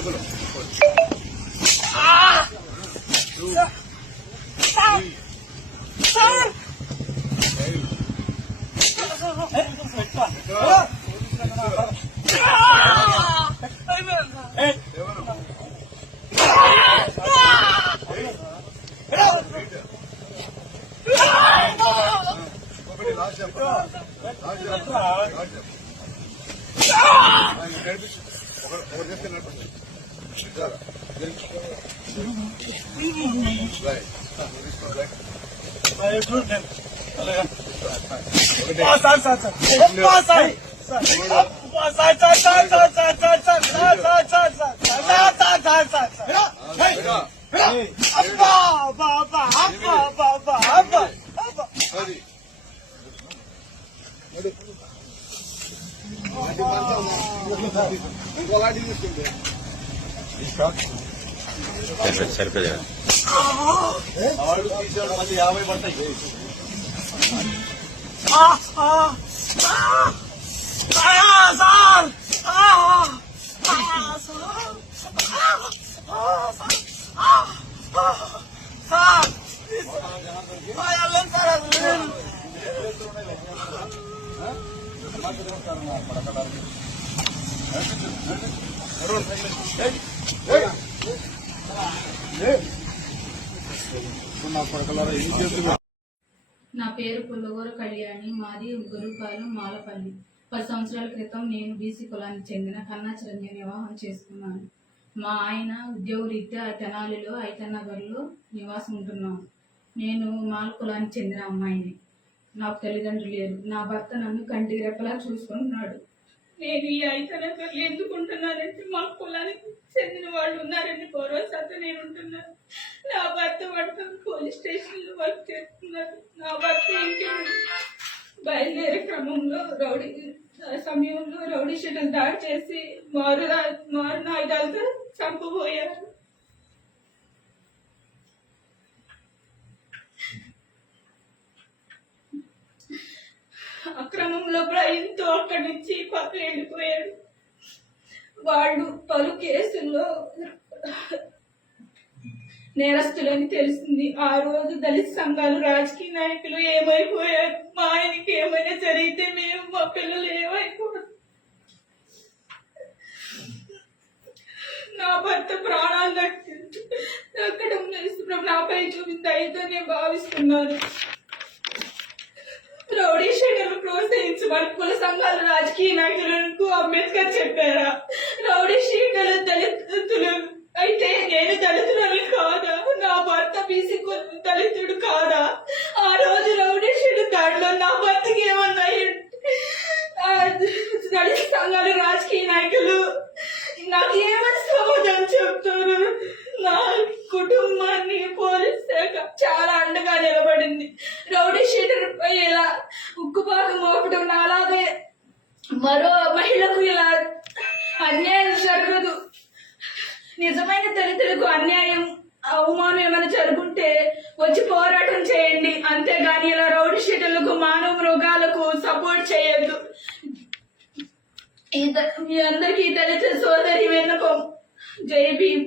બોલો Ready? సరిపోయా మళ్ళీ యాభై పడతాయి సార్ నా పేరు పుల్లగూర కళ్యాణి మాది గురుపాలెం మాలపల్లి. పది సంవత్సరాల క్రితం నేను బీసీ కులానికి చెందిన కన్నా చిరంజీవి వివాహం చేసుకున్నాను. మా ఆయన ఉద్యోగ రీత్యా తెనాలిలో ఐతన్నగర్లో నివాసం ఉంటున్నాను నేను మాల కులానికి చెందిన అమ్మాయిని. నాకు తల్లిదండ్రులు లేరు. నా భర్త నన్ను కంటి రెప్పలా చూసుకుంటున్నాడు. నేను ఈ ఐతన్నగర్లు ఎందుకుంటున్నానంటే మా కులానికి చెందిన వాళ్ళు ఉన్నారని భరోసాతో నేను ఉంటున్నాను. నా భర్త పడుతుంది పోలీస్ స్టేషన్లో వర్క్ చేస్తున్నారు. నా భర్త ఇంటి బయలుదేరే క్రమంలో రౌడీ సమయంలో రౌడీ షెడ్యూల్ దాడి చేసి మారు మారు ఆయుధాలతో చంపబోయారు. అక్రమంలో భయంతో అక్కడి నుంచి పక్కన వెళ్ళిపోయాడు వాళ్ళు పలు కేసుల్లో నేరస్తులని తెలిసింది. ఆ రోజు దళిత సంఘాలు రాజకీయ నాయకులు ఏమైపోయారు? మా ఆయనకి ఏమైనా జరిగితే మేము మా పిల్లలు ఏమైపోయారు నా భర్త ప్రాణాలు దక్కింది. దక్కడం నాపై చూపింది అయితే నేను భావిస్తున్నాను. రౌడీ షెడ్యూల్ ప్రోత్సహించమని కుల సంఘాల రాజకీయ నాయకులకు అంబేద్కర్ చెప్పారా. రౌడీ షీటలు దళితులు అయితే నేను దళితులని కాదా? నా భర్త బీసీ దళితుడు కాదా? ఆ రోజు రౌడీ షెడ్యూల్ దాడిలో నా భర్తకి ఏమన్నా దళిత సంఘాలు రాజకీయ నాయకులు మరో మహిళకు ఇలా అన్యాయం జరగదు. నిజమైన దళితులకు అన్యాయం అవమానం ఏమైనా జరుగుంటే వచ్చి పోరాటం చేయండి. అంతేగాని ఇలా రౌడీ షీటర్లకు మానవ మృగాలకు సపోర్ట్ చేయొద్దు. మీ అందరికీ దళిత సోదరి విన్నపం జై భీమ్.